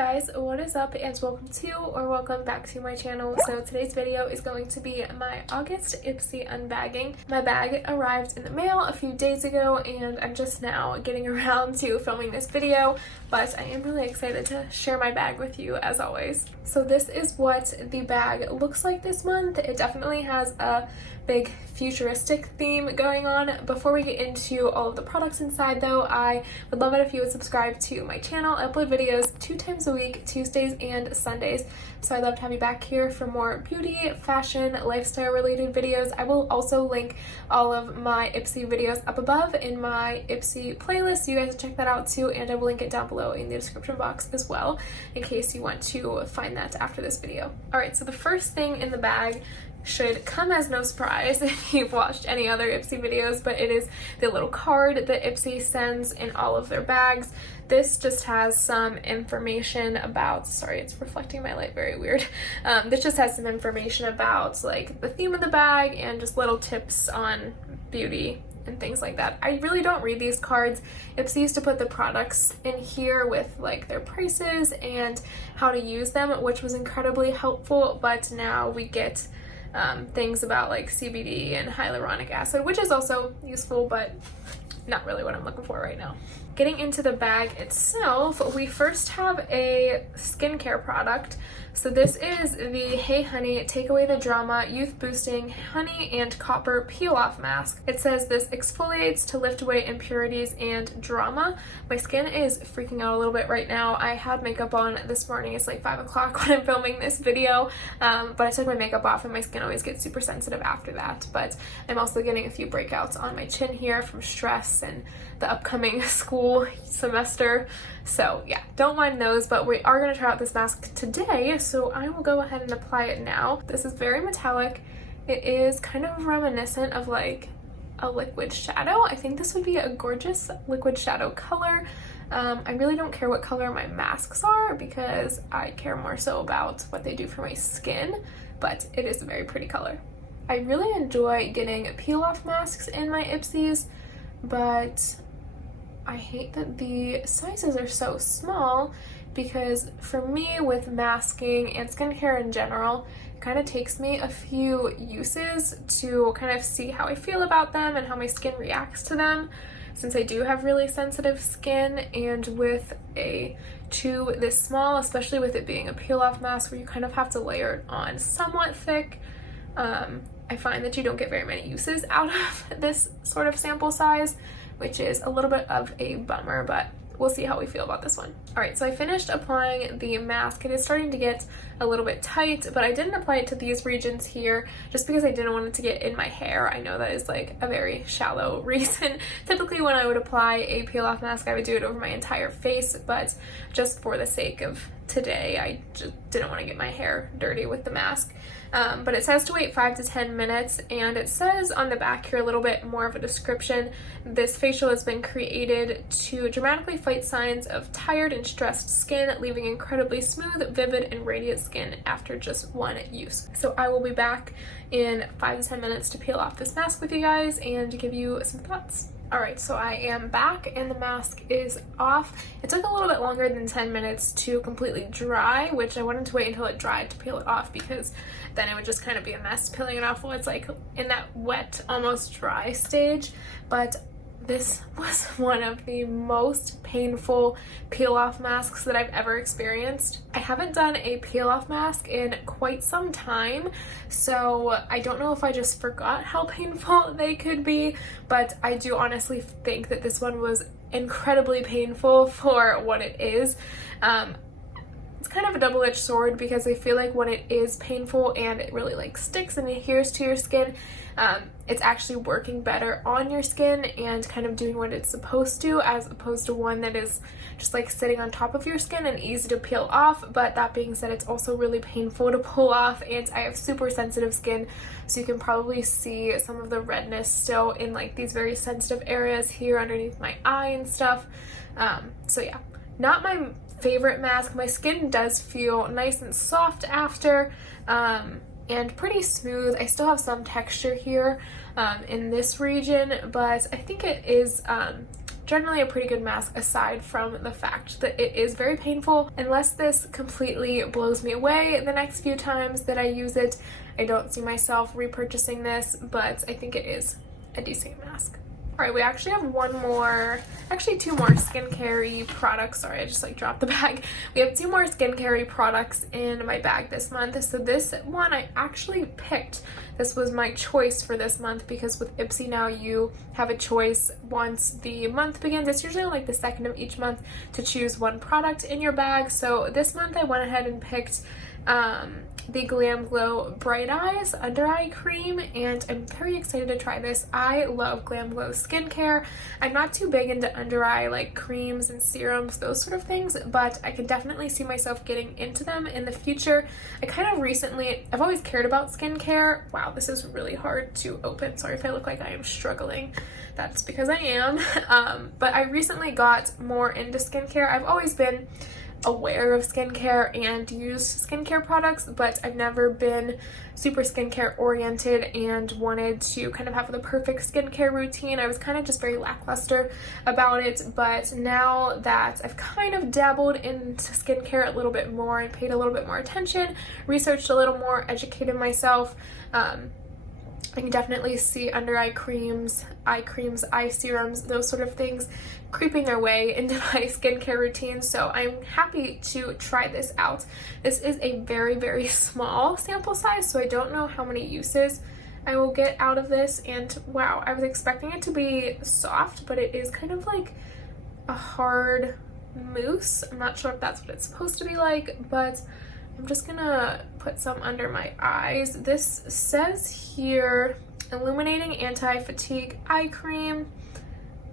guys, what is up and welcome back to my channel. So today's video is going to be my August Ipsy Unbagging. My bag arrived in the mail a few days ago and I'm just now getting around to filming this video, but I am really excited to share my bag with you as always. So this is what the bag looks like this month. It definitely has a big futuristic theme going on. Before we get into all of the products inside though, I would love it if you would subscribe to my channel. I upload videos 2 times a week, Tuesdays and Sundays. So I'd love to have you back here for more beauty, fashion, lifestyle related videos. I will also link all of my Ipsy videos up above in my Ipsy playlist. You guys can check that out too, and I will link it down below in the description box as well in case you want to find that after this video. Alright, so the first thing in the bag should come as no surprise if you've watched any other Ipsy videos, but it is the little card that Ipsy sends in all of their bags. This just has some information about, sorry, it's reflecting my light very weird. This just has some information about like the theme of the bag and just little tips on beauty and things like that. I really don't read these cards. Ipsy used to put the products in here with like their prices and how to use them, which was incredibly helpful, but now we get things about like CBD and hyaluronic acid, which is also useful, but not really what I'm looking for right now. Getting into the bag itself, we first have a skincare product. So this is the Hey Honey Take Away the Drama Youth Boosting Honey and Copper Peel Off Mask. It says this exfoliates to lift away impurities and drama. My skin is freaking out a little bit right now. I had makeup on this morning. It's like 5 o'clock when I'm filming this video, but I took my makeup off and my skin always gets super sensitive after that. But I'm also getting a few breakouts on my chin here from stress and the upcoming school semester. So yeah, don't mind those, but we are going to try out this mask today, so I will go ahead and apply it now. This is very metallic. It is kind of reminiscent of like a liquid shadow. I think this would be a gorgeous liquid shadow color. I really don't care what color my masks are because I care more so about what they do for my skin, but it is a very pretty color. I really enjoy getting peel off masks in my Ipsys, but I hate that the sizes are so small because for me with masking and skincare in general, it kind of takes me a few uses to kind of see how I feel about them and how my skin reacts to them, since I do have really sensitive skin. And with a tube this small, especially with it being a peel off mask where you kind of have to layer it on somewhat thick, I find that you don't get very many uses out of this sort of sample size, which is a little bit of a bummer, but we'll see how we feel about this one. Alright, so I finished applying the mask. It is starting to get a little bit tight, but I didn't apply it to these regions here just because I didn't want it to get in my hair. I know that is like a very shallow reason. Typically when I would apply a peel off mask, I would do it over my entire face, but just for the sake of today, I just didn't want to get my hair dirty with the mask. But it says to wait 5 to 10 minutes, and it says on the back here a little bit more of a description. This facial has been created to dramatically fight signs of tired and stressed skin, leaving incredibly smooth, vivid, and radiant skin after just one use. So I will be back in 5 to 10 minutes to peel off this mask with you guys and give you some thoughts. Alright, so I am back and the mask is off. It took a little bit longer than 10 minutes to completely dry, which I wanted to wait until it dried to peel it off because then it would just kind of be a mess peeling it off while it's like in that wet, almost dry stage. But this was one of the most painful peel off masks that I've ever experienced. I haven't done a peel off mask in quite some time, so I don't know if I just forgot how painful they could be, but I do honestly think that this one was incredibly painful for what it is. It's kind of a double-edged sword because I feel like when it is painful and it really like sticks and adheres to your skin, it's actually working better on your skin and kind of doing what it's supposed to, as opposed to one that is just like sitting on top of your skin and easy to peel off. But that being said, it's also really painful to pull off, and I have super sensitive skin, so you can probably see some of the redness still in like these very sensitive areas here underneath my eye and stuff. So yeah, not my favorite mask. My skin does feel nice and soft after, and pretty smooth. I still have some texture here in this region, but I think it is generally a pretty good mask aside from the fact that it is very painful. Unless this completely blows me away the next few times that I use it, I don't see myself repurchasing this, but I think it is a decent mask. Alright, we actually have two more skincare products. Sorry, I just like dropped the bag. We have 2 more skincare products in my bag this month. So this one I actually picked. This was my choice for this month because with Ipsy now you have a choice once the month begins. It's usually on like the 2nd of each month to choose one product in your bag. So this month I went ahead and picked the Glam Glow Bright Eyes Under Eye Cream, and I'm very excited to try this. I love Glam Glow skincare. I'm not too big into under eye like creams and serums, those sort of things, but I can definitely see myself getting into them in the future. I've always cared about skincare. Wow, this is really hard to open. Sorry if I look like I am struggling. That's because I am. But I recently got more into skincare. I've always been aware of skincare and used skincare products, but I've never been super skincare oriented and wanted to kind of have the perfect skincare routine. I was kind of just very lackluster about it, but now that I've kind of dabbled into skincare a little bit more and paid a little bit more attention, researched a little more, educated myself, I can definitely see under eye creams, eye serums, those sort of things creeping their way into my skincare routine. So I'm happy to try this out. This is a very, very small sample size, so I don't know how many uses I will get out of this. And wow, I was expecting it to be soft, but it is kind of like a hard mousse. I'm not sure if that's what it's supposed to be like, but I'm just gonna put some under my eyes. This says here, illuminating anti-fatigue eye cream,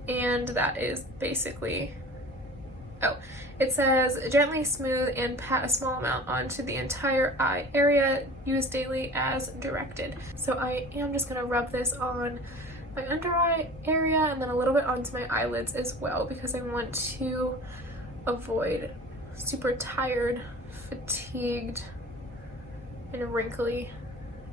and that is basically, it says gently smooth and pat a small amount onto the entire eye area, use daily as directed. So I am just gonna rub this on my under eye area and then a little bit onto my eyelids as well, because I want to avoid super tired, fatigued, and wrinkly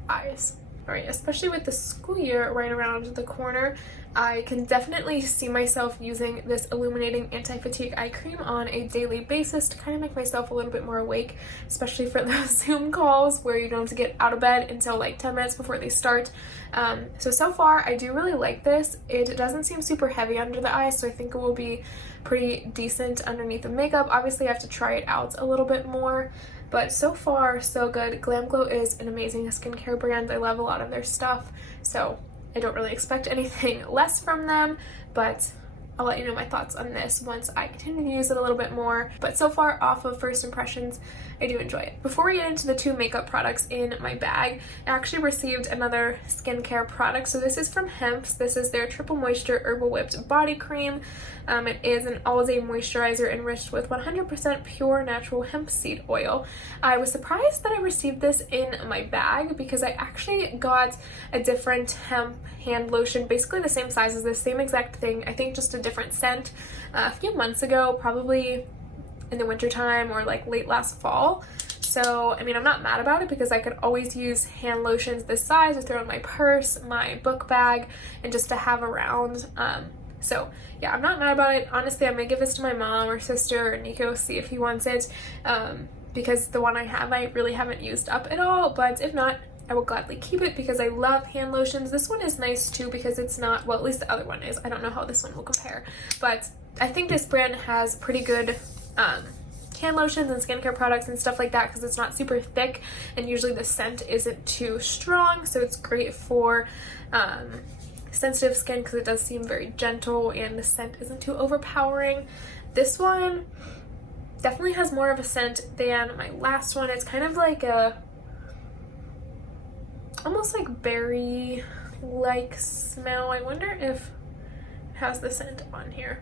eyes. Alright, especially with the school year right around the corner, I can definitely see myself using this illuminating anti-fatigue eye cream on a daily basis to kind of make myself a little bit more awake, especially for those Zoom calls where you don't have to get out of bed until like 10 minutes before they start. So far I do really like this. It doesn't seem super heavy under the eyes, so I think it will be pretty decent underneath the makeup. Obviously I have to try it out a little bit more, but so far so good. Glam Glow is an amazing skincare brand. I love a lot of their stuff, so I don't really expect anything less from them, but I'll let you know my thoughts on this once I continue to use it a little bit more. But so far, off of first impressions, I do enjoy it. Before we get into the 2 makeup products in my bag, I actually received another skincare product. So this is from Hemps. This is their Triple Moisture Herbal Whipped Body Cream. It is an all-day moisturizer enriched with 100% pure natural hemp seed oil. I was surprised that I received this in my bag because I actually got a different hemp hand lotion, basically the same size as this, same exact thing, I think just a different scent, a few months ago, probably in the winter time or like late last fall. So, I mean, I'm not mad about it because I could always use hand lotions this size to throw in my purse, my book bag, and just to have around. So yeah, I'm not mad about it. Honestly, I may give this to my mom or sister or Nico, see if he wants it, because the one I have, I really haven't used up at all, but if not, I will gladly keep it because I love hand lotions. This one is nice too because it's not, well, at least the other one is. I don't know how this one will compare, but I think this brand has pretty good hand lotions and skincare products and stuff like that because it's not super thick and usually the scent isn't too strong, so it's great for sensitive skin because it does seem very gentle and the scent isn't too overpowering. This one definitely has more of a scent than my last one. It's kind of like a almost like berry like smell. I wonder if it has the scent on here.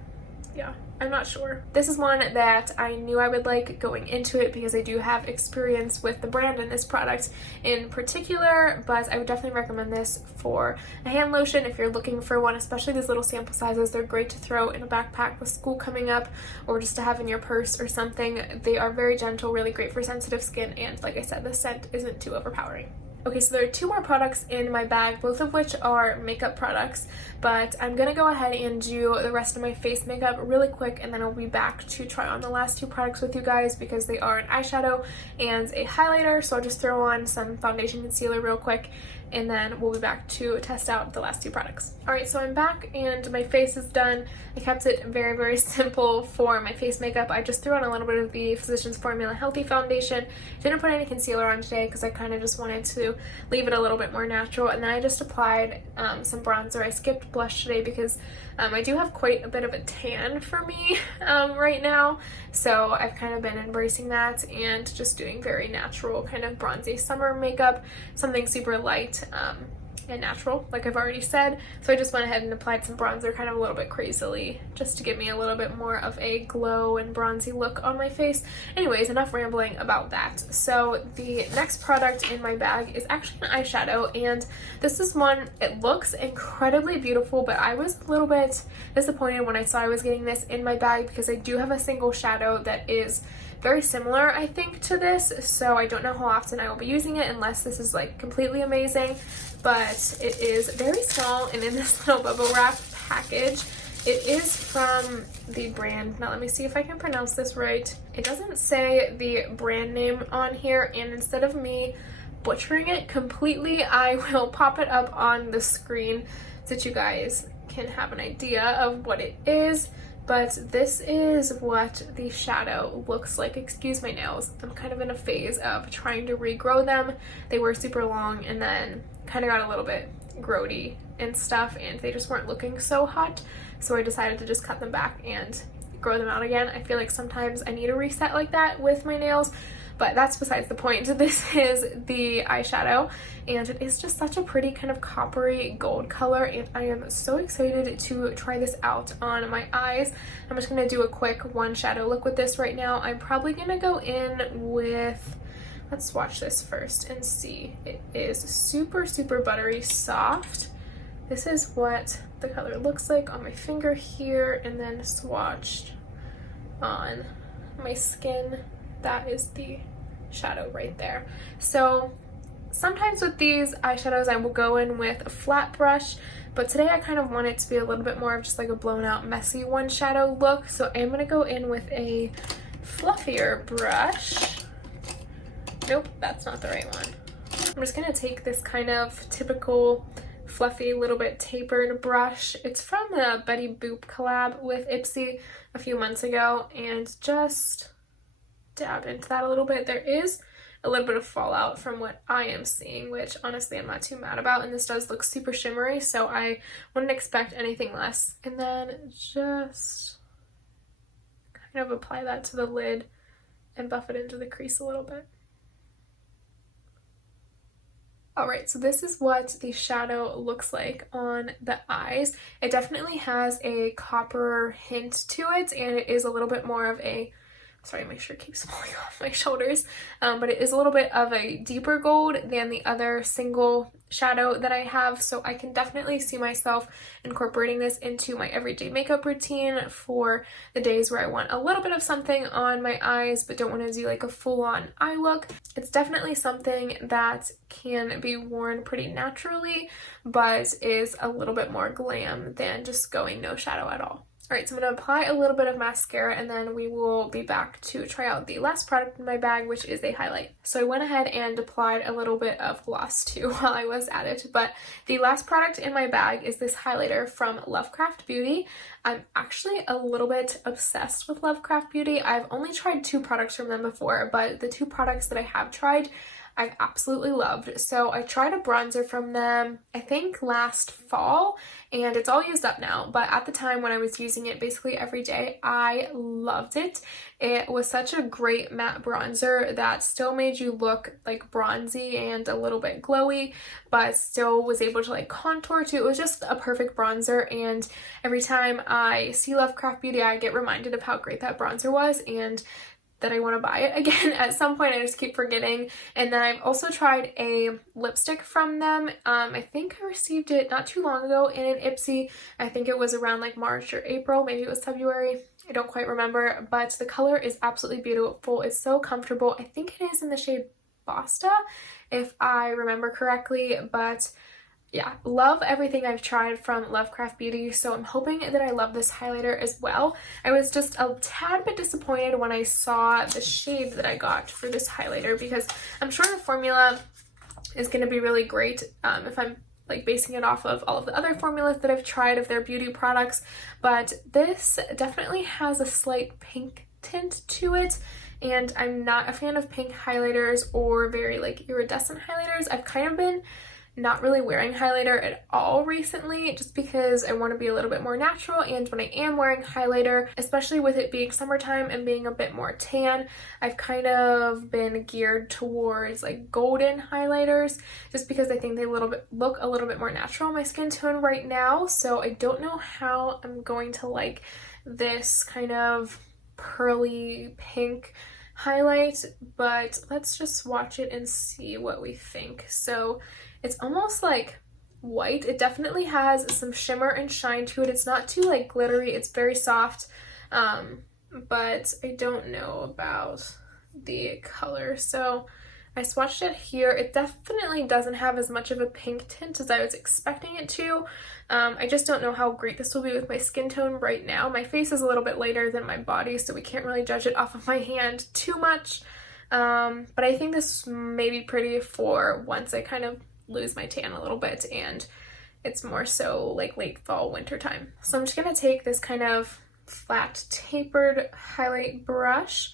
Yeah, I'm not sure. This is one that I knew I would like going into it because I do have experience with the brand and this product in particular, but I would definitely recommend this for a hand lotion if you're looking for one, especially these little sample sizes. They're great to throw in a backpack with school coming up or just to have in your purse or something. They are very gentle, really great for sensitive skin, and like I said, the scent isn't too overpowering. Okay, so there are two more products in my bag, both of which are makeup products, but I'm gonna go ahead and do the rest of my face makeup really quick, and then I'll be back to try on the last two products with you guys because they are an eyeshadow and a highlighter. So I'll just throw on some foundation concealer real quick, and then we'll be back to test out the last two products. Alright, so I'm back and my face is done. I kept it very, very simple for my face makeup. I just threw on a little bit of the Physicians Formula Healthy Foundation. Didn't put any concealer on today because I kind of just wanted to leave it a little bit more natural. And then I just applied some bronzer. I skipped blush today because I do have quite a bit of a tan for me right now. So I've kind of been embracing that and just doing very natural kind of bronzy summer makeup. Something super light and natural, like I've already said. So I just went ahead and applied some bronzer kind of a little bit crazily just to give me a little bit more of a glow and bronzy look on my face. Anyways, enough rambling about that. So the next product in my bag is actually an eyeshadow, and this is one, it looks incredibly beautiful, but I was a little bit disappointed when I saw I was getting this in my bag because I do have a single shadow that is very similar, I think, to this, so I don't know how often I will be using it unless this is like completely amazing. But it is very small and in this little bubble wrap package. It is from the brand, now let me see if I can pronounce this right. It doesn't say the brand name on here, and instead of me butchering it completely, I will pop it up on the screen so that you guys can have an idea of what it is. But this is what the shadow looks like. Excuse my nails. I'm kind of in a phase of trying to regrow them. They were super long and then kind of got a little bit grody and stuff, and they just weren't looking so hot. So I decided to just cut them back and grow them out again. I feel like sometimes I need a reset like that with my nails, but that's besides the point. This is the eyeshadow, and it is just such a pretty kind of coppery gold color, and I am so excited to try this out on my eyes. I'm just going to do a quick one shadow look with this right now. I'm probably going to go in with, let's swatch this first and see. It is super, super buttery soft. This is what the color looks like on my finger here, and then swatched on my skin. That is the shadow right there. So sometimes with these eyeshadows I will go in with a flat brush, but today I kind of want it to be a little bit more of just like a blown out messy one shadow look. So I'm going to go in with a fluffier brush. Nope, that's not the right one. I'm just going to take this kind of typical fluffy, little bit tapered brush. It's from the Betty Boop collab with Ipsy a few months ago, and just dab into that a little bit. There is a little bit of fallout from what I am seeing, which honestly I'm not too mad about, and this does look super shimmery, so I wouldn't expect anything less. And then just kind of apply that to the lid and buff it into the crease a little bit. Alright, so this is what the shadow looks like on the eyes. It definitely has a copper hint to it, and it is a little bit more of a, sorry, my shirt keeps falling off my shoulders, but it is a little bit of a deeper gold than the other single shadow that I have, so I can definitely see myself incorporating this into my everyday makeup routine for the days where I want a little bit of something on my eyes but don't want to do like a full-on eye look. It's definitely something that can be worn pretty naturally but is a little bit more glam than just going no shadow at all. Alright, so I'm going to apply a little bit of mascara, and then we will be back to try out the last product in my bag, which is a highlight. So I went ahead and applied a little bit of gloss too while I was at it, but the last product in my bag is this highlighter from Lovecraft Beauty. I'm actually a little bit obsessed with Lovecraft Beauty. I've only tried 2 products from them before, but the 2 products that I have tried I've absolutely loved. So I tried a bronzer from them, I think last fall, and it's all used up now, but at the time when I was using it basically every day, I loved it. It was such a great matte bronzer that still made you look like bronzy and a little bit glowy, but still was able to like contour too. It was just a perfect bronzer, and every time I see Lovecraft Beauty, I get reminded of how great that bronzer was, and that I want to buy it again at some point. I just keep forgetting. And then I've also tried a lipstick from them. I think I received it not too long ago in an Ipsy. I think it was around like March or April, maybe it was February. I don't quite remember, but the color is absolutely beautiful. It's so comfortable. I think it is in the shade Basta, if I remember correctly, but yeah, love everything I've tried from Lovecraft Beauty, so I'm hoping that I love this highlighter as well. I was just a tad bit disappointed when I saw the shade that I got for this highlighter, because I'm sure the formula is going to be really great if I'm like basing it off of all of the other formulas that I've tried of their beauty products, but this definitely has a slight pink tint to it, and I'm not a fan of pink highlighters or very like iridescent highlighters. I've kind of been not really wearing highlighter at all recently, just because I want to be a little bit more natural, and when I am wearing highlighter, especially with it being summertime and being a bit more tan, I've kind of been geared towards like golden highlighters, just because I think they look a little bit more natural on my skin tone right now. So I don't know how I'm going to like this kind of pearly pink highlight, but let's just swatch it and see what we think. So it's almost like white. It definitely has some shimmer and shine to it. It's not too like glittery. It's very soft, but I don't know about the color. So I swatched it here. It definitely doesn't have as much of a pink tint as I was expecting it to. I just don't know how great this will be with my skin tone right now. My face is a little bit lighter than my body, so we can't really judge it off of my hand too much. But I think this may be pretty for once I kind of lose my tan a little bit and it's more so like late fall, winter time. So I'm just gonna take this kind of flat tapered highlight brush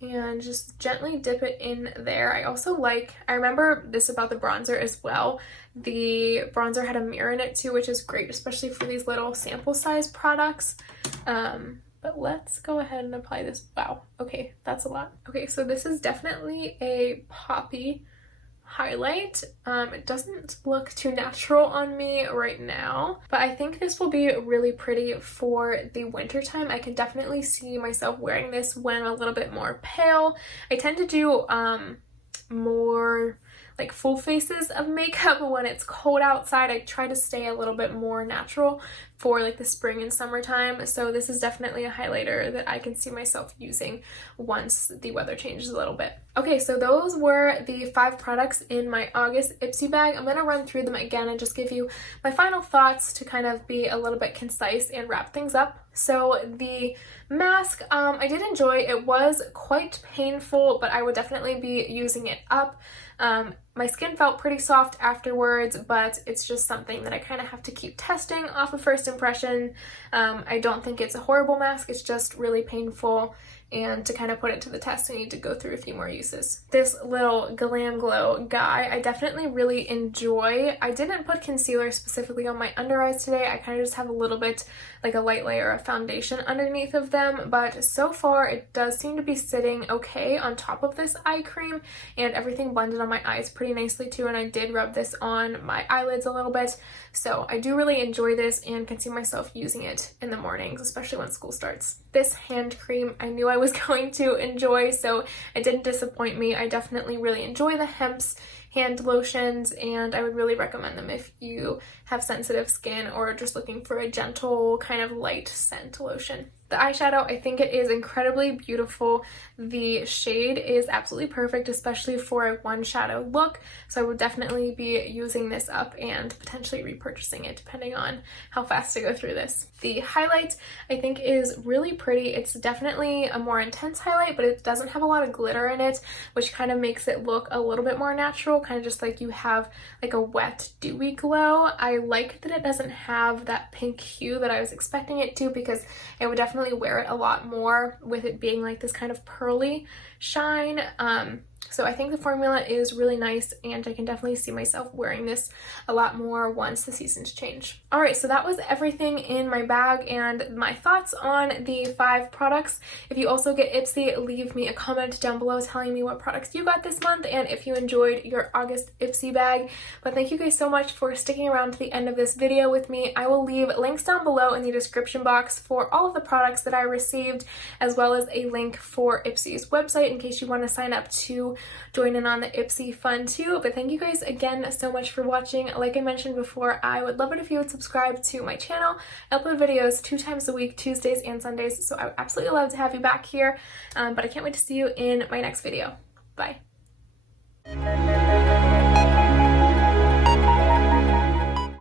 and just gently dip it in there. I remember this about the bronzer as well. The bronzer had a mirror in it too, which is great, especially for these little sample size products. But let's go ahead and apply this. Wow, okay, that's a lot. Okay, so this is definitely a poppy highlight. It doesn't look too natural on me right now, but I think this will be really pretty for the winter time. I can definitely see myself wearing this when I'm a little bit more pale. I tend to do more like full faces of makeup when it's cold outside. I try to stay a little bit more natural for like the spring and summertime, so this is definitely a highlighter that I can see myself using once the weather changes a little bit. Okay, so those were the 5 products in my August Ipsy bag. I'm going to run through them again and just give you my final thoughts to kind of be a little bit concise and wrap things up. So the mask, I did enjoy. It was quite painful, but I would definitely be using it up. My skin felt pretty soft afterwards, but it's just something that I kind of have to keep testing off of first impression. I don't think it's a horrible mask, it's just really painful, and to kind of put it to the test, I need to go through a few more uses. This little Glam Glow guy, I definitely really enjoy. I didn't put concealer specifically on my under eyes today. I kind of just have a little bit, like a light layer of foundation underneath of them, but so far it does seem to be sitting okay on top of this eye cream, and everything blended on my eyes pretty nicely too, and I did rub this on my eyelids a little bit, so I do really enjoy this and can see myself using it in the mornings, especially when school starts. This hand cream I knew I was going to enjoy, so it didn't disappoint me. I definitely really enjoy the Hemps hand lotions, and I would really recommend them if you have sensitive skin or just looking for a gentle kind of light scent lotion. The eyeshadow, I think it is incredibly beautiful. The shade is absolutely perfect, especially for a one shadow look, so I would definitely be using this up and potentially repurchasing it depending on how fast I go through this. The highlight, I think, is really pretty. It's definitely a more intense highlight, but it doesn't have a lot of glitter in it, which kind of makes it look a little bit more natural, kind of just like you have like a wet, dewy glow. I like that it doesn't have that pink hue that I was expecting it to, because I would definitely wear it a lot more with it being like this kind of pearly shine. So I think the formula is really nice, and I can definitely see myself wearing this a lot more once the seasons change. Alright, so that was everything in my bag and my thoughts on the 5 products. If you also get Ipsy, leave me a comment down below telling me what products you got this month and if you enjoyed your August Ipsy bag. But thank you guys so much for sticking around to the end of this video with me. I will leave links down below in the description box for all of the products that I received, as well as a link for Ipsy's website in case you want to sign up to join in on the Ipsy fun too. But thank you guys again so much for watching. Like I mentioned before, I would love it if you would subscribe to my channel. I upload videos 2 times a week, Tuesdays and Sundays, so I would absolutely love to have you back here. But I can't wait to see you in my next video. Bye. you.